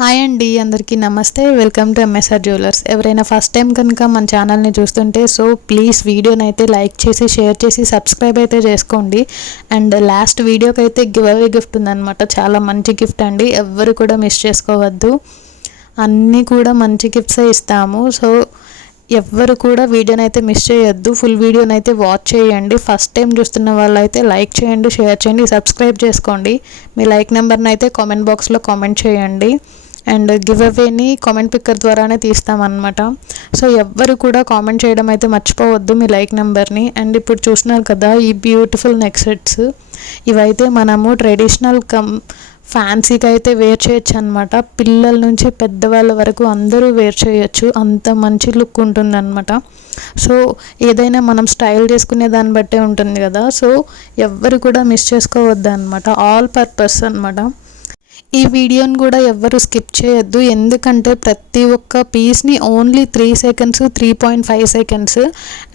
Hi అండి, అందరికీ నమస్తే. Welcome to MSR jewellers. ఎవరైనా ఫస్ట్ టైం కనుక మన ఛానల్ని చూస్తుంటే ప్లీజ్ వీడియోని అయితే లైక్ చేసి షేర్ చేసి సబ్స్క్రైబ్ అయితే చేసుకోండి. అండ్ లాస్ట్ వీడియోకి అయితే గివ్ అవే గిఫ్ట్ ఉందన్నమాట. చాలా మంచి గిఫ్ట్ అండి, ఎవ్వరు కూడా మిస్ చేసుకోవద్దు. అన్నీ కూడా మంచి గిఫ్ట్సే ఇస్తాము. ఎవ్వరు కూడా వీడియోని అయితే మిస్ చేయొద్దు. ఫుల్ వీడియోని అయితే వాచ్ చేయండి. ఫస్ట్ టైం చూస్తున్న వాళ్ళు అయితే లైక్ చేయండి, షేర్ చేయండి, సబ్స్క్రైబ్ చేసుకోండి. మీ లైక్ నెంబర్ని అయితే కామెంట్ బాక్స్లో కామెంట్ చేయండి. అండ్ గివ్ అవేని కామెంట్ పిక్కర్ ద్వారానే తీస్తామన్నమాట. ఎవ్వరు కూడా కామెంట్ చేయడం అయితే మర్చిపోవద్దు మీ లైక్ నెంబర్ని. అండ్ ఇప్పుడు చూస్తున్నారు కదా ఈ బ్యూటిఫుల్ నెక్ సెట్స్, ఇవైతే మనము ట్రెడిషనల్ ఫ్యాన్సీగా అయితే వేర్ చేయొచ్చు అనమాట. పిల్లల నుంచి పెద్దవాళ్ళ వరకు అందరూ వేర్ చేయొచ్చు, అంత మంచి లుక్ ఉంటుంది అనమాట. ఏదైనా మనం స్టైల్ చేసుకునే దాన్ని బట్టే ఉంటుంది కదా. ఎవ్వరు కూడా మిస్ చేసుకోవద్దు అనమాట. ఆల్ పర్పస్ అనమాట. ఈ వీడియోని కూడా ఎవ్వరు స్కిప్ చేయొద్దు, ఎందుకంటే ప్రతి ఒక్క పీస్ని only 3 seconds 3.5 seconds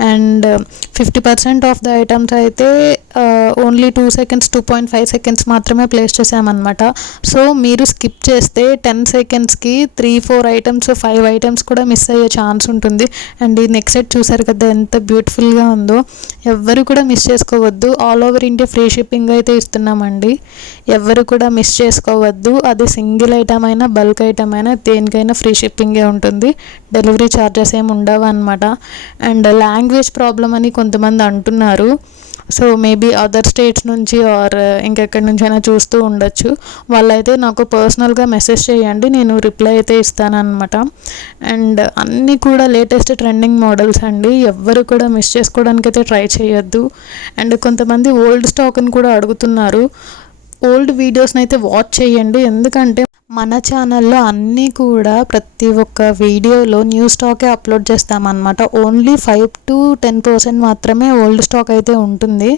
and 50% of the items అయితే ఓన్లీ 2 సెకండ్స్ 2.5 సెకండ్స్ మాత్రమే ప్లేస్ చేసామన్నమాట. మీరు స్కిప్ చేస్తే 10 సెకండ్స్కి 3-4 ఐటమ్స్ 5 ఐటమ్స్ కూడా మిస్ అయ్యే ఛాన్స్ ఉంటుంది. అండ్ ఈ నెక్ సెట్ చూసారు కదా ఎంత బ్యూటిఫుల్గా ఉందో. ఎవ్వరు కూడా మిస్ చేసుకోవద్దు. All over India free shipping అయితే ఇస్తున్నామండి. ఎవ్వరు కూడా మిస్ చేసుకోవద్దు. అది సింగిల్ ఐటమ్ అయినా బల్క్ ఐటమ్ అయినా దేనికైనా ఫ్రీ షిప్పింగే ఉంటుంది. డెలివరీ ఛార్జెస్ ఏమి ఉండవు అనమాట. అండ్ లాంగ్వేజ్ ప్రాబ్లం అని కొంతమంది అంటున్నారు. మేబీ అదర్ స్టేట్స్ నుంచి ఆర్ ఇంకెక్కడి నుంచైనా చూస్తూ ఉండొచ్చు. వాళ్ళైతే నాకు పర్సనల్గా మెసేజ్ చేయండి, నేను రిప్లై అయితే ఇస్తానన్నమాట. అండ్ అన్నీ కూడా లేటెస్ట్ ట్రెండింగ్ మోడల్స్ అండి, ఎవ్వరు కూడా మిస్ చేసుకోవడానికి అయితే ట్రై చేయొద్దు. అండ్ కొంతమంది ఓల్డ్ స్టాక్ని కూడా అడుగుతున్నారు. ఓల్డ్ వీడియోస్ని అయితే వాచ్ చేయండి, ఎందుకంటే మన ఛానల్లో అన్నీ కూడా ప్రతి ఒక్క వీడియోలో న్యూ స్టాకే అప్లోడ్ చేస్తామన్నమాట. ఓన్లీ 5-10% మాత్రమే ఓల్డ్ స్టాక్ అయితే ఉంటుంది.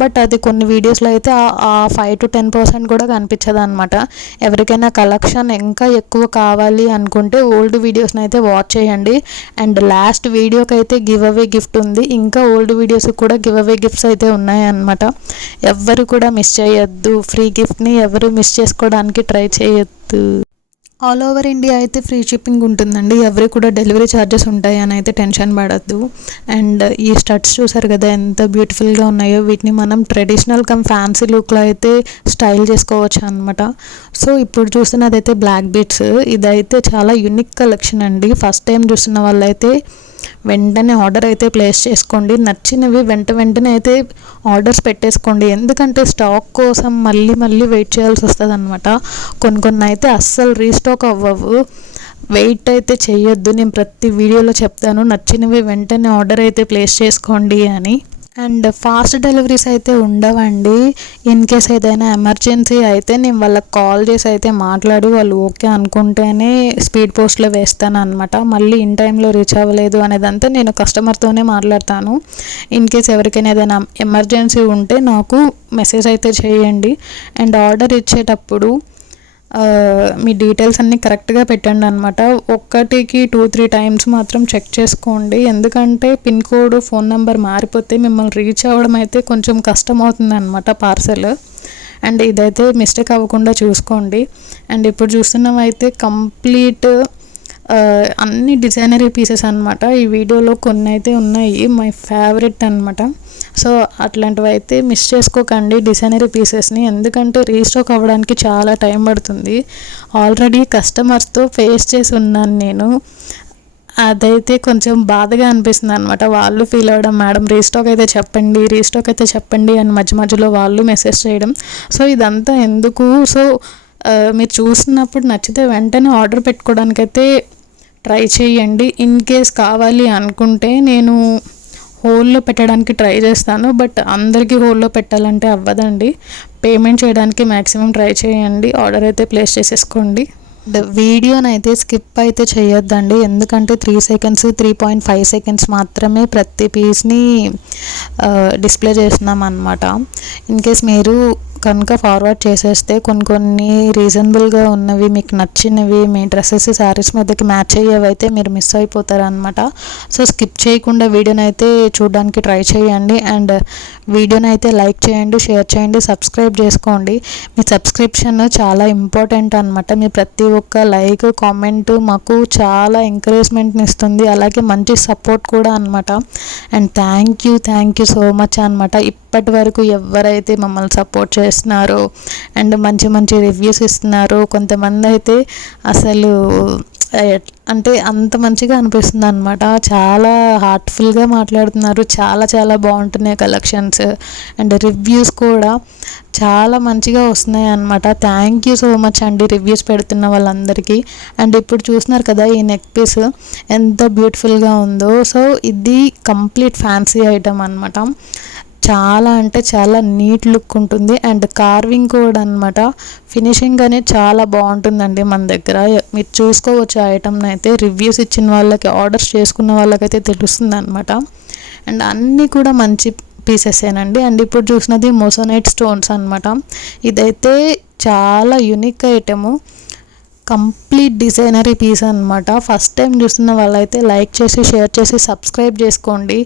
బట్ అది కొన్ని వీడియోస్లో అయితే ఆ 5-10% కూడా కనిపించదు అనమాట. ఎవరికైనా కలెక్షన్ ఇంకా ఎక్కువ కావాలి అనుకుంటే ఓల్డ్ వీడియోస్ని అయితే వాచ్ చేయండి. అండ్ లాస్ట్ వీడియోకి అయితే గివ్ అవే గిఫ్ట్ ఉంది, ఇంకా ఓల్డ్ వీడియోస్ కూడా గివ్ అవే గిఫ్ట్స్ అయితే ఉన్నాయన్నమాట. ఎవ్వరు కూడా మిస్ చేయొద్దు. ఫ్రీ గిఫ్ట్ని ఎవరు మిస్ చేసుకోవడానికి ట్రై చేయొద్దు. ఆల్ ఓవర్ ఇండియా అయితే ఫ్రీ షిప్పింగ్ ఉంటుందండి. ఎవరికి కూడా డెలివరీ ఛార్జెస్ ఉంటాయి అని అయితే టెన్షన్ పడద్దు. అండ్ ఈ స్టడ్స్ చూసారు కదా ఎంత బ్యూటిఫుల్గా ఉన్నాయో. వీటిని మనం ట్రెడిషనల్ ఫ్యాన్సీ లుక్లో అయితే స్టైల్ చేసుకోవచ్చు అనమాట. ఇప్పుడు చూస్తున్నది అయితే బ్లాక్ బీడ్స్. ఇదైతే చాలా యూనిక్ కలెక్షన్ అండి. ఫస్ట్ టైం చూస్తున్న వాళ్ళైతే వెంటనే ఆర్డర్ అయితే ప్లేస్ చేసుకోండి. నచ్చినవి వెంటనే అయితే ఆర్డర్స్ పెట్టేసుకోండి, ఎందుకంటే స్టాక్ కోసం మళ్ళీ వెయిట్ చేయాల్సి వస్తుంది అనమాట. కొన్ని అయితే అస్సలు రీస్టాక్ అవ్వవు. వెయిట్ అయితే చేయొద్దు. నేను ప్రతి వీడియోలో చెప్తాను, నచ్చినవి వెంటనే ఆర్డర్ అయితే ప్లేస్ చేసుకోండి అని. అండ్ ఫాస్ట్ డెలివరీస్ అయితే ఉండవండి. ఇన్ కేస్ ఏదైనా ఎమర్జెన్సీ అయితే నేను వాళ్ళకి కాల్ చేసి అయితే మాట్లాడి వాళ్ళు ఓకే అనుకుంటేనే స్పీడ్ పోస్ట్లో వేస్తాను అనమాట. మళ్ళీ ఇన్ టైంలో రీచ్ అవ్వలేదు అనేదంతా నేను కస్టమర్తోనే మాట్లాడతాను. ఇన్ కేస్ ఎవరికైనా ఏదైనా ఎమర్జెన్సీ ఉంటే నాకు మెసేజ్ అయితే చేయండి. అండ్ ఆర్డర్ ఇచ్చేటప్పుడు మీ డీటెయిల్స్ అన్నీ కరెక్ట్గా పెట్టండి అనమాట. ఒక్కటికి 2-3 టైమ్స్ మాత్రం చెక్ చేసుకోండి, ఎందుకంటే పిన్ కోడ్ ఫోన్ నెంబర్ మారిపోతే మిమ్మల్ని రీచ్ అవ్వడం అయితే కొంచెం కష్టం అవుతుంది అనమాట పార్సెల్. అండ్ ఇదైతే మిస్టేక్ అవ్వకుండా చూసుకోండి. అండ్ ఇప్పుడు చూస్తున్నామైతే కంప్లీట్ అన్ని డిజైనరీ పీసెస్ అనమాట. ఈ వీడియోలో కొన్ని అయితే ఉన్నాయి మై ఫేవరెట్ అనమాట. అట్లాంటివి అయితే మిస్ చేసుకోకండి డిజైనరీ పీసెస్ని, ఎందుకంటే రీస్టాక్ అవ్వడానికి చాలా టైం పడుతుంది. ఆల్రెడీ కస్టమర్స్తో ఫేస్ చేసి ఉన్నాను నేను. అదైతే కొంచెం బాధగా అనిపిస్తుంది అనమాట. వాళ్ళు ఫీల్ అవ్వడం, మేడం రీస్టాక్ అయితే చెప్పండి అని మధ్యలో వాళ్ళు మెసేజ్ చేయడం. ఇదంతా ఎందుకు. మీరు చూసినప్పుడు నచ్చితే వెంటనే ఆర్డర్ పెట్టుకోవడానికైతే ట్రై చేయండి. ఇన్ కేస్ కావాలి అనుకుంటే నేను హోల్లో పెట్టడానికి ట్రై చేస్తాను, బట్ అందరికీ హోల్లో పెట్టాలంటే అవ్వదండి. పేమెంట్ చేయడానికి మ్యాక్సిమం ట్రై చేయండి, ఆర్డర్ అయితే ప్లేస్ చేసేసుకోండి. వీడియోని అయితే స్కిప్ అయితే చేయొద్దండి, ఎందుకంటే 3 సెకండ్స్ 3.5 సెకండ్స్ మాత్రమే ప్రతి పీస్ని డిస్ప్లే చేస్తున్నాం అనమాట. ఇన్ కేస్ మీరు కనుక ఫార్వర్డ్ చేసేస్తే కొన్ని రీజనబుల్గా ఉన్నవి మీకు నచ్చినవి మీ డ్రెస్సెస్ శారీస్ మీదకి మ్యాచ్ అయ్యేవి అయితే మీరు మిస్ అయిపోతారు అనమాట. సో స్కిప్ చేయకుండా వీడియోని అయితే చూడడానికి ట్రై చేయండి. అండ్ వీడియోని అయితే లైక్ చేయండి, షేర్ చేయండి, సబ్స్క్రైబ్ చేసుకోండి. మీ సబ్స్క్రిప్షన్ చాలా ఇంపార్టెంట్ అనమాట. మీ ప్రతి ఒక్క లైక్ కామెంట్ మాకు చాలా ఎంకరేజ్మెంట్ని ఇస్తుంది, అలాగే మంచి సపోర్ట్ కూడా అనమాట. And thank you so much అనమాట. ఇప్పటి వరకు ఎవరైతే మమ్మల్ని సపోర్ట్ చేస్తున్నారో అండ్ మంచి మంచి రివ్యూస్ ఇస్తున్నారో, కొంతమంది అయితే అసలు అంటే అంత మంచిగా అనిపిస్తుంది అనమాట. చాలా హార్ట్ఫుల్గా మాట్లాడుతున్నారు, చాలా బాగుంటున్నాయి కలెక్షన్స్ అండ్ రివ్యూస్ కూడా చాలా మంచిగా వస్తున్నాయి అనమాట. థ్యాంక్ యూ సో మచ్ అండి రివ్యూస్ పెడుతున్న వాళ్ళందరికీ. అండ్ ఇప్పుడు చూస్తున్నారు కదా ఈ నెక్ పీస్ ఎంత బ్యూటిఫుల్గా ఉందో. సో ఇది కంప్లీట్ ఫ్యాన్సీ ఐటమ్ అనమాట. చాలా అంటే చాలా నీట్ లుక్ ఉంటుంది అండ్ కార్వింగ్ కూడా అనమాట. ఫినిషింగ్ అనేది చాలా బాగుంటుందండి మన దగ్గర. మీరు చూసుకోవచ్చు ఆ ఐటమ్ని అయితే. రివ్యూస్ ఇచ్చిన వాళ్ళకి, ఆర్డర్స్ చేసుకున్న వాళ్ళకైతే తెలుస్తుంది అనమాట. అండ్ అన్నీ కూడా మంచి పీసెసేనండి. అండ్ ఇప్పుడు చూసినది మోసోనైట్ స్టోన్స్ అనమాట. ఇదైతే చాలా unique item, complete designer piece అనమాట. ఫస్ట్ టైం చూస్తున్న వాళ్ళైతే లైక్ చేసి, షేర్ చేసి, సబ్స్క్రైబ్ చేసుకోండి.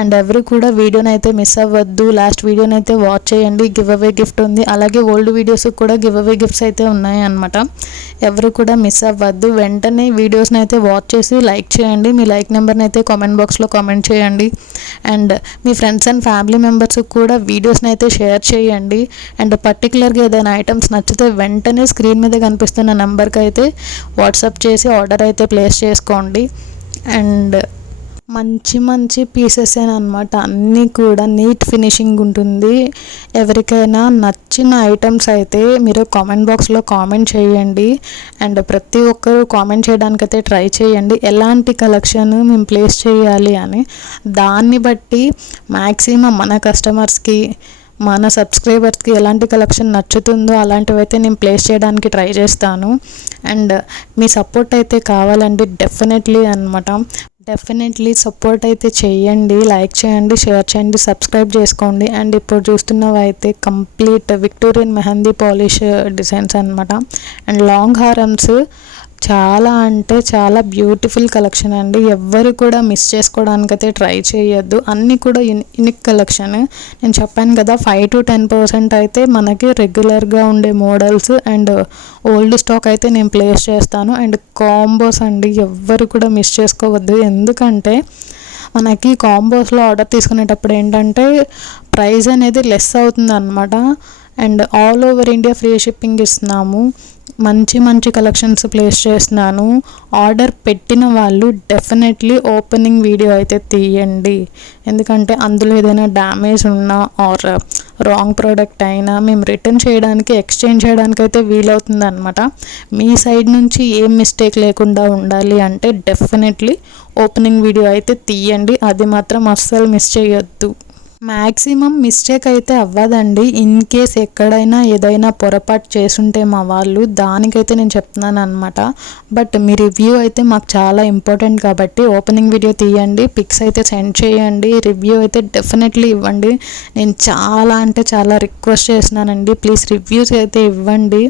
అండ్ ఎవరు కూడా వీడియోని అయితే మిస్ అవ్వద్దు. లాస్ట్ వీడియోని అయితే వాచ్ చేయండి, గివ్ అవే గిఫ్ట్ ఉంది. అలాగే ఓల్డ్ వీడియోస్ కూడా గివ్ అవే గిఫ్ట్స్ అయితే ఉన్నాయి అనమాట. ఎవరు కూడా మిస్ అవ్వద్దు. వెంటనే వీడియోస్ని అయితే వాచ్ చేసి లైక్ చేయండి. మీ లైక్ నెంబర్ని అయితే కామెంట్ బాక్స్లో కామెంట్ చేయండి. And me friends and family మెంబర్స్కి కూడా వీడియోస్ని అయితే షేర్ చేయండి. అండ్ పర్టికులర్గా ఏదైనా ఐటమ్స్ నచ్చితే వెంటనే స్క్రీన్ మీద కనిపిస్తున్న నెంబర్కి అయితే వాట్సాప్ చేసి ఆర్డర్ అయితే ప్లేస్ చేసుకోండి. అండ్ మంచి పీసెస్ అనమాట. అన్నీ కూడా నీట్ ఫినిషింగ్ ఉంటుంది. ఎవరికైనా నచ్చిన ఐటమ్స్ అయితే మీరు కామెంట్ బాక్స్లో కామెంట్ చేయండి. అండ్ ప్రతి ఒక్కరూ కామెంట్ చేయడానికైతే ట్రై చేయండి, ఎలాంటి కలెక్షన్ మేము ప్లేస్ చేయాలి అని. దాన్ని బట్టి మ్యాక్సిమం మన కస్టమర్స్కి, మన సబ్స్క్రైబర్స్కి ఎలాంటి కలెక్షన్ నచ్చుతుందో అలాంటివి అయితే నేను ప్లేస్ చేయడానికి ట్రై చేస్తాను. అండ్ మీ సపోర్ట్ అయితే కావాలండి డెఫినెట్లీ అనమాట. డెఫినెట్లీ సపోర్ట్ అయితే చేయండి, లైక్ చేయండి, షేర్ చేయండి, సబ్స్క్రైబ్ చేసుకోండి. అండ్ ఇప్పుడు చూస్తున్నవి అయితే complete Victorian mehndi polish designs అనమాట. అండ్ లాంగ్ హారమ్స్ చాలా అంటే చాలా బ్యూటిఫుల్ కలెక్షన్ అండి. ఎవ్వరు కూడా మిస్ చేసుకోవడానికైతే ట్రై చేయొద్దు. అన్నీ కూడా యూనిక్ కలెక్షన్. నేను చెప్పాను కదా 5 to 10% అయితే మనకి రెగ్యులర్గా ఉండే మోడల్స్ అండ్ ఓల్డ్ స్టాక్ అయితే నేను ప్లేస్ చేస్తాను. అండ్ కాంబోస్ అండి, ఎవ్వరు కూడా మిస్ చేసుకోవద్దు. ఎందుకంటే మనకి కాంబోస్లో ఆర్డర్ తీసుకునేటప్పుడు ఏంటంటే ప్రైస్ అనేది లెస్ అవుతుంది అనమాట. And all over India free shipping ఇస్తున్నాము. మంచి కలెక్షన్స్ ప్లేస్ చేస్తున్నాను. ఆర్డర్ పెట్టిన వాళ్ళు డెఫినెట్లీ ఓపెనింగ్ వీడియో అయితే తీయండి. ఎందుకంటే అందులో ఏదైనా డ్యామేజ్ ఉన్నా ఆర్ రాంగ్ ప్రోడక్ట్ అయినా మేము రిటర్న్ చేయడానికి, ఎక్స్చేంజ్ చేయడానికి అయితే వీలవుతుంది అనమాట. మీ సైడ్ నుంచి ఏం మిస్టేక్ లేకుండా ఉండాలి అంటే డెఫినెట్లీ ఓపెనింగ్ వీడియో అయితే తీయండి. అది మాత్రం అస్సలు మిస్ చేయొద్దు. మ్యాక్సిమం మిస్టేక్ అయితే అవ్వదండి. ఇన్ కేస్ ఎక్కడైనా ఏదైనా పొరపాటు చేసుంటే మా వాళ్ళు, దానికైతే నేను చెప్తున్నాను అనమాట. బట్ మీ రివ్యూ అయితే మాకు చాలా ఇంపార్టెంట్ కాబట్టి ఓపెనింగ్ వీడియో తీయండి, పిక్స్ అయితే సెండ్ చేయండి, రివ్యూ అయితే డెఫినెట్లీ ఇవ్వండి. నేను చాలా అంటే చాలా రిక్వెస్ట్ చేస్తున్నానండి, ప్లీజ్ రివ్యూస్ అయితే ఇవ్వండి.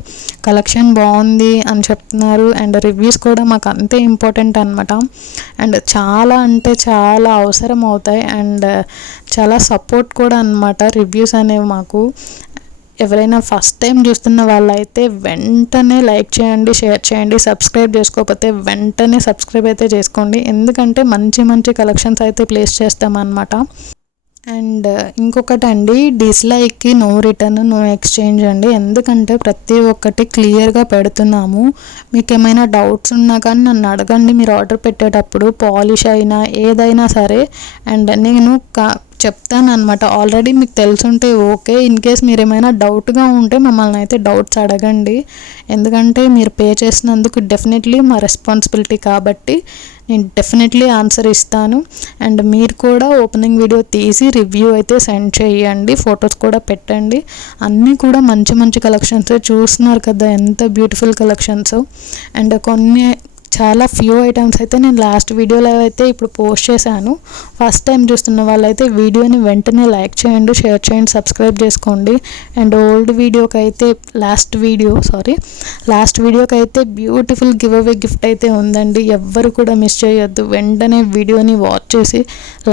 కలెక్షన్ బాగుంది అని చెప్తున్నారు అండ్ రివ్యూస్ కూడా మాకు అంతే ఇంపార్టెంట్ అనమాట. అండ్ చాలా అంటే చాలా అవసరం అవుతాయి అండ్ చాలా సపోర్ట్ కూడా అనమాట రివ్యూస్ అనేవి మాకు. ఎవరైనా ఫస్ట్ టైం చూస్తున్న వాళ్ళైతే వెంటనే లైక్ చేయండి, షేర్ చేయండి, సబ్స్క్రైబ్ చేసుకోకపోతే వెంటనే సబ్స్క్రైబ్ అయితే చేసుకోండి. ఎందుకంటే మంచి కలెక్షన్స్ అయితే ప్లేస్ చేస్తామన్నమాట. అండ్ ఇంకొకటి అండి, డిస్లైక్కి నో రిటర్న్, నో ఎక్స్చేంజ్ అండి. ఎందుకంటే ప్రతి ఒక్కటి క్లియర్గా పెడుతున్నాము. మీకు ఏమైనా డౌట్స్ ఉన్నా కానీ నన్ను అడగండి మీరు ఆర్డర్ పెట్టేటప్పుడు, పాలిష్ అయినా ఏదైనా సరే. అండ్ నేను చెప్తాను అనమాట. ఆల్రెడీ మీకు తెలుసుంటే ఓకే, ఇన్ కేస్ మీరు ఏమైనా డౌట్గా ఉంటే మమ్మల్ని అయితే డౌట్స్ అడగండి. ఎందుకంటే మీరు పే చేసినందుకు డెఫినెట్లీ మా రెస్పాన్సిబిలిటీ కాబట్టి నేను డెఫినెట్లీ ఆన్సర్ ఇస్తాను. అండ్ మీరు కూడా ఓపెనింగ్ వీడియో తీసి రివ్యూ అయితే సెండ్ చేయండి, ఫొటోస్ కూడా పెట్టండి. అన్నీ కూడా మంచి కలెక్షన్స్ చూస్తున్నారు కదా, ఎంత బ్యూటిఫుల్ కలెక్షన్స్. అండ్ కొన్ని చాలా ఫ్యూ ఐటమ్స్ అయితే నేను లాస్ట్ వీడియోలో అయితే ఇప్పుడు పోస్ట్ చేశాను. ఫస్ట్ టైం చూస్తున్న వాళ్ళైతే వీడియోని వెంటనే లైక్ చేయండి, షేర్ చేయండి, సబ్స్క్రైబ్ చేసుకోండి. అండ్ ఓల్డ్ వీడియోకి అయితే లాస్ట్ వీడియోకి అయితే బ్యూటిఫుల్ గివ్ అవే గిఫ్ట్ అయితే ఉందండి. ఎవ్వరు కూడా మిస్ చేయొద్దు. వెంటనే వీడియోని వాచ్ చేసి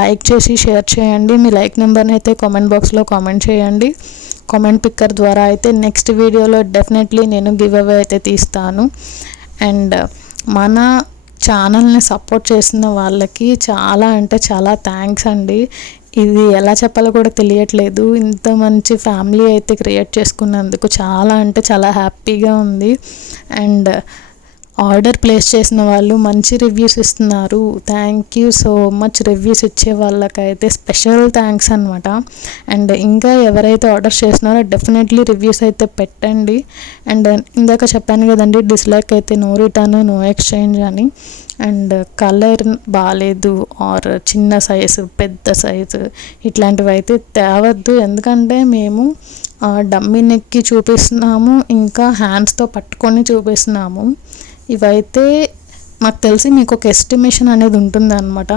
లైక్ చేసి షేర్ చేయండి. మీ లైక్ నెంబర్ని అయితే కామెంట్ బాక్స్లో కామెంట్ చేయండి. కామెంట్ పిక్కర్ ద్వారా అయితే నెక్స్ట్ వీడియోలో డెఫినెట్లీ నేను గివ్ అవే అయితే తీస్తాను. అండ్ మన ఛానల్ని సపోర్ట్ చేసిన వాళ్ళకి చాలా అంటే చాలా థ్యాంక్స్ అండి. ఇది ఎలా చెప్పాలో కూడా తెలియట్లేదు. ఇంత మంచి ఫ్యామిలీ అయితే క్రియేట్ చేసుకున్నందుకు చాలా అంటే చాలా హ్యాపీగా ఉంది. అండ్ ఆర్డర్ ప్లేస్ చేసిన వాళ్ళు మంచి రివ్యూస్ ఇస్తున్నారు. Thank you so much. Reviews ఇచ్చే వాళ్ళకైతే స్పెషల్ థ్యాంక్స్ అనమాట. అండ్ ఇంకా ఎవరైతే ఆర్డర్ చేస్తున్నారో డెఫినెట్లీ రివ్యూస్ అయితే పెట్టండి. అండ్ ఇందాక చెప్పాను కదండి, డిస్లైక్ అయితే నో రిటర్న్ నో ఎక్స్చేంజ్ అని. అండ్ కలర్ బాగాలేదు ఆర్ చిన్న సైజు పెద్ద సైజు ఇట్లాంటివి అయితే తేవద్దు. ఎందుకంటే మేము డమ్మీ నెక్కి చూపిస్తున్నాము, ఇంకా హ్యాండ్స్తో పట్టుకొని చూపిస్తున్నాము. ఇవైతే మాకు తెలిసి మీకు ఒక ఎస్టిమేషన్ అనేది ఉంటుంది అనమాట.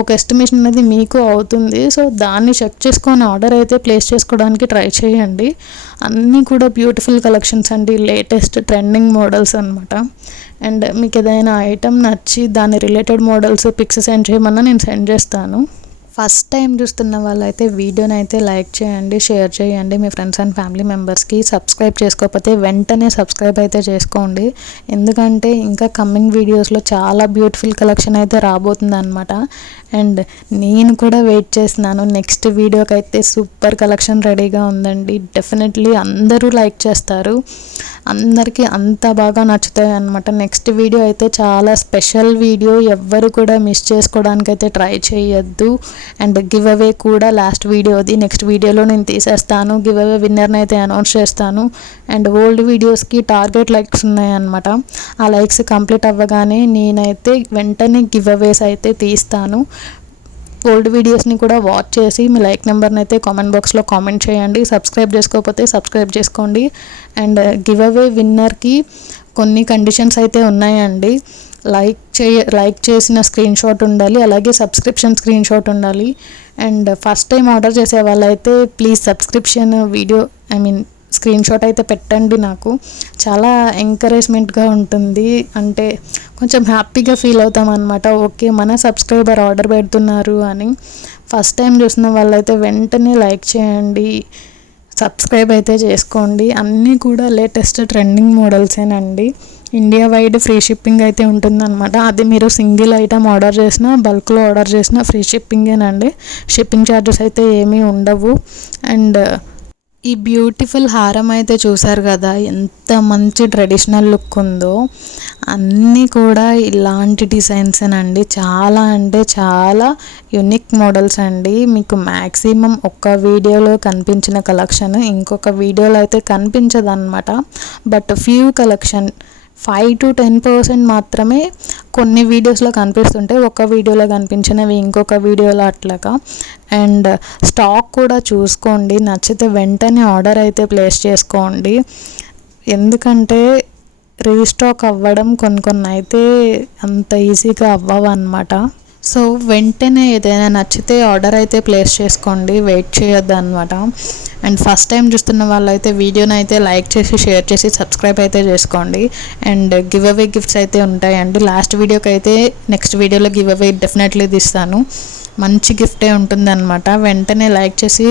ఒక ఎస్టిమేషన్ అనేది మీకు అవుతుంది. సో దాన్ని చెక్ చేసుకొని ఆర్డర్ అయితే ప్లేస్ చేసుకోవడానికి ట్రై చేయండి. అన్నీ కూడా బ్యూటిఫుల్ కలెక్షన్స్ అండి, లేటెస్ట్ ట్రెండింగ్ మోడల్స్ అనమాట. అండ్ మీకు ఏదైనా ఐటమ్ నచ్చి దాని రిలేటెడ్ మోడల్స్ పిక్స్ సెండ్ చేయమన్నా నేను సెండ్ చేస్తాను. ఫస్ట్ టైం చూస్తున్న వాళ్ళైతే వీడియోని అయితే లైక్ చేయండి, షేర్ చేయండి మీ ఫ్రెండ్స్ అండ్ ఫ్యామిలీ మెంబర్స్కి. సబ్స్క్రైబ్ చేసుకోకపోతే వెంటనే సబ్స్క్రైబ్ అయితే చేసుకోండి. ఎందుకంటే ఇంకా కమింగ్ వీడియోస్లో చాలా బ్యూటిఫుల్ కలెక్షన్ అయితే రాబోతుంది అనమాట. అండ్ నేను కూడా వెయిట్ చేస్తున్నాను. నెక్స్ట్ వీడియోకి అయితే సూపర్ కలెక్షన్ రెడీగా ఉందండి. డెఫినెట్లీ అందరూ లైక్ చేస్తారు, అందరికీ అంత బాగా నచ్చుతాయి అనమాట. నెక్స్ట్ వీడియో అయితే చాలా స్పెషల్ వీడియో, ఎవ్వరు కూడా మిస్ చేసుకోవడానికి అయితే ట్రై చేయొద్దు. అండ్ గివ్ అవే కూడా లాస్ట్ వీడియోది నెక్స్ట్ వీడియోలో నేను తీసేస్తాను. గివ్ అవే విన్నర్ని అయితే అనౌన్స్ చేస్తాను. అండ్ ఓల్డ్ వీడియోస్కి టార్గెట్ లైక్స్ ఉన్నాయన్నమాట. ఆ లైక్స్ కంప్లీట్ అవ్వగానే నేనైతే వెంటనే గివ్ అవేస్ అయితే తీస్తాను. ఓల్డ్ వీడియోస్ని కూడా వాచ్ చేసి మీ లైక్ నెంబర్ని అయితే కామెంట్ బాక్స్లో కామెంట్ చేయండి. సబ్స్క్రైబ్ చేసుకోకపోతే సబ్స్క్రైబ్ చేసుకోండి. అండ్ గివ్ అవే విన్నర్కి కొన్ని కండిషన్స్ అయితే ఉన్నాయండి. లైక్ చేసిన స్క్రీన్ షాట్ ఉండాలి, అలాగే సబ్స్క్రిప్షన్ స్క్రీన్ షాట్ ఉండాలి. అండ్ ఫస్ట్ టైం ఆర్డర్ చేసే వాళ్ళైతే please subscription video screen shot అయితే పెట్టండి. నాకు చాలా ఎంకరేజ్మెంట్గా ఉంటుంది, అంటే కొంచెం హ్యాపీగా ఫీల్ అవుతాం అనమాట. ఓకే మన సబ్స్క్రైబర్ ఆర్డర్ పెడుతున్నారు అని. ఫస్ట్ టైం చూసిన వాళ్ళైతే వెంటనే లైక్ చేయండి, సబ్స్క్రైబ్ అయితే చేసుకోండి. అన్నీ కూడా లేటెస్ట్ ట్రెండింగ్ మోడల్సేనండి. ఇండియా వైడ్ ఫ్రీ షిప్పింగ్ అయితే ఉంటుందన్నమాట. అది మీరు సింగిల్ ఐటమ్ ఆర్డర్ చేసినా బల్క్లో ఆర్డర్ చేసినా ఫ్రీ షిప్పింగేనండి. షిప్పింగ్ ఛార్జెస్ అయితే ఏమీ ఉండవు. అండ్ ఈ బ్యూటిఫుల్ హారం అయితే చూసారు కదా, ఎంత మంచి ట్రెడిషనల్ లుక్ ఉందో. అన్నీ కూడా ఇలాంటి డిజైన్సేనండి. చాలా అంటే చాలా యూనిక్ మోడల్స్ అండి. మీకు మ్యాక్సిమం ఒక్క వీడియోలో కనిపించిన కలెక్షన్ ఇంకొక వీడియోలో అయితే కనిపించదు అనమాట. బట్ ఫ్యూ కలెక్షన్ 5 to 10% మాత్రమే కొన్ని వీడియోస్లో కనిపిస్తుంటాయి, ఒక వీడియోలో కనిపించినవి ఇంకొక వీడియోలో అట్లాగా. అండ్ స్టాక్ కూడా చూసుకోండి, నచ్చితే వెంటనే ఆర్డర్ అయితే ప్లేస్ చేసుకోండి. ఎందుకంటే రీస్టాక్ అవ్వడం కొన్ని అయితే అంత ఈజీగా అవ్వవు అన్నమాట. సో వెంటనే ఏదైనా నచ్చితే ఆర్డర్ అయితే ప్లేస్ చేసుకోండి, వెయిట్ చేయొద్దు అనమాట. అండ్ ఫస్ట్ టైం చూస్తున్న వాళ్ళైతే వీడియోని అయితే లైక్ చేసి షేర్ చేసి సబ్స్క్రైబ్ అయితే చేసుకోండి. అండ్ గివ్ అవే గిఫ్ట్స్ అయితే ఉంటాయండి. లాస్ట్ వీడియోకి అయితే నెక్స్ట్ వీడియోలో గివ్ అవే డెఫినెట్లీ తీస్తాను. మంచి గిఫ్టే ఉంటుందన్నమాట. వెంటనే లైక్ చేసి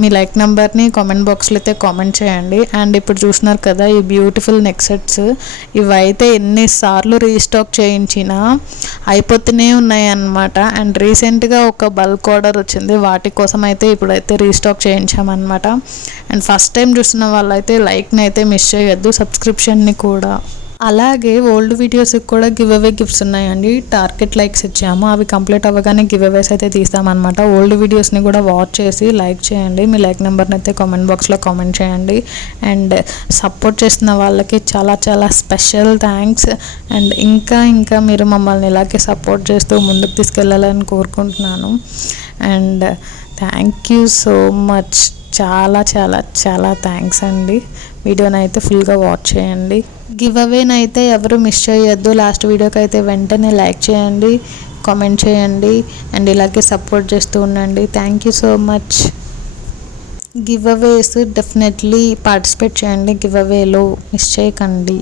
మీ లైక్ నెంబర్ని కామెంట్ బాక్స్లో అయితే కామెంట్ చేయండి. అండ్ ఇప్పుడు చూస్తున్నారు కదా ఈ బ్యూటిఫుల్ నెక్ సెట్స్, ఇవైతే ఎన్నిసార్లు రీస్టాక్ చేయించినా అయిపోతూనే ఉన్నాయి అన్నమాట. అండ్ రీసెంట్గా ఒక బల్క్ ఆర్డర్ వచ్చింది, వాటి కోసం అయితే ఇప్పుడైతే రీస్టాక్ చేయించామన్నమాట. అండ్ ఫస్ట్ టైం చూస్తున్న వాళ్ళైతే లైక్ని అయితే మిస్ చేయొద్దు, సబ్స్క్రిప్షన్ని కూడా. అలాగే ఓల్డ్ వీడియోస్కి కూడా గివ్ అవే గిఫ్ట్స్ ఉన్నాయండి. టార్గెట్ లైక్స్ ఇచ్చాము, అవి కంప్లీట్ అవ్వగానే గివ్ అవేస్ అయితే తీస్తామన్నమాట. ఓల్డ్ వీడియోస్ని కూడా వాచ్ చేసి లైక్ చేయండి, మీ లైక్ నెంబర్ని అయితే కామెంట్ బాక్స్లో కామెంట్ చేయండి. అండ్ సపోర్ట్ చేస్తున్న వాళ్ళకి చాలా చాలా స్పెషల్ థ్యాంక్స్. అండ్ ఇంకా మీరు మమ్మల్ని ఇలాగే సపోర్ట్ చేస్తూ ముందుకు తీసుకెళ్ళాలని కోరుకుంటున్నాను. And thank you so much, చాలా చాలా చాలా థ్యాంక్స్ అండి. వీడియోని అయితే ఫుల్గా వాచ్ చేయండి. గివ్ అవేనైతే ఎవరు మిస్ చేయొద్దు. లాస్ట్ వీడియోకి అయితే వెంటనే లైక్ చేయండి, కామెంట్ చేయండి అండ్ ఇలాగే సపోర్ట్ చేస్తూ ఉండండి. Thank you so much. Giveaways definitely participate చేయండి, గివ్ అవేలో మిస్ చేయకండి.